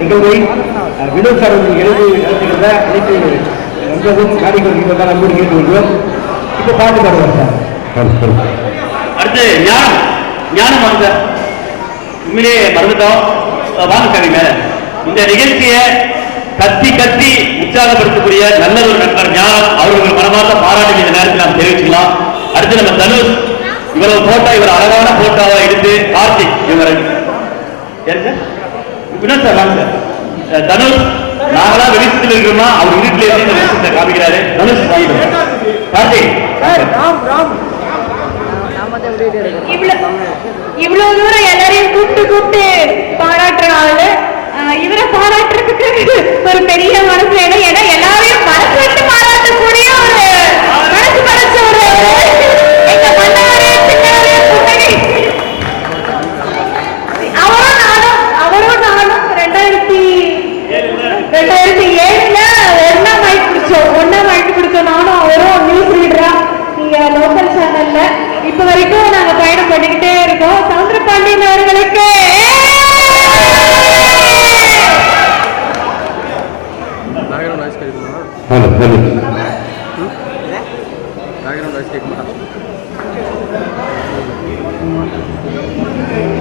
நிகழ்வை வினோத் சார் எழுதி நடத்துகிற அனைத்து நண்பர்களும் காரிகள் நம்பூர் கேட்டுக்கொள்வோம். இப்போ பாட்டு பாடுவார் சார். அடுத்து ஞானம் வாங்க சார். உண்மையிலேயே மறந்துட்டோம், வாங்க சார். மேல இந்த நிகழ்ச்சியை கத்தி உற்சாகப்படுத்தக்கூடிய நல்ல ஒரு நண்பர் ஞானம் அவர்கள் மனமார்ந்த பாராட்டு இந்த நேரத்தில் நாம் தெரிவிச்சுக்கலாம். அடுத்து நம்ம தனுஷ், இவ்வளவு போட்டோ, இவர் அழகான போட்டோவை எடுத்து கார்த்திக், இவர் வினோத் சார் வாங்க சார். தனுஷ், நாங்களாம் வெளிச்சத்தில் இருக்கிறோமா, அவர் வீட்டில் இருந்து இந்த வெளிச்சத்தை காமிக்கிறாரு. தனுஷ் கார்த்திக், இவ்வளவு தூரம் எல்லாரையும் கூப்பிட்டு பாராட்டுறாங்க. இவரை பாராட்டுறதுக்கு ஒரு பெரிய மனசு வேணும். ஏன்னா எல்லாரையும் மனசு விட்டு பாராட்டக்கூடிய ஒரு மனசு படைச்ச ஒரு எங்க பண்ணாரே பின்னாரே புன்னகை. அவரும் நானும் 2007 ஒன்னா மைக் பிடிச்சோம். நானும் அவரும் நியூஸ் ரீடரா நீங்க லோக்கல் சேனல்ல இப்ப வரைக்கும் நாங்க பயணம் பண்ணிக்கிட்டே இருக்கோம். சவுந்தரபாண்டியன் அவர்களுக்கு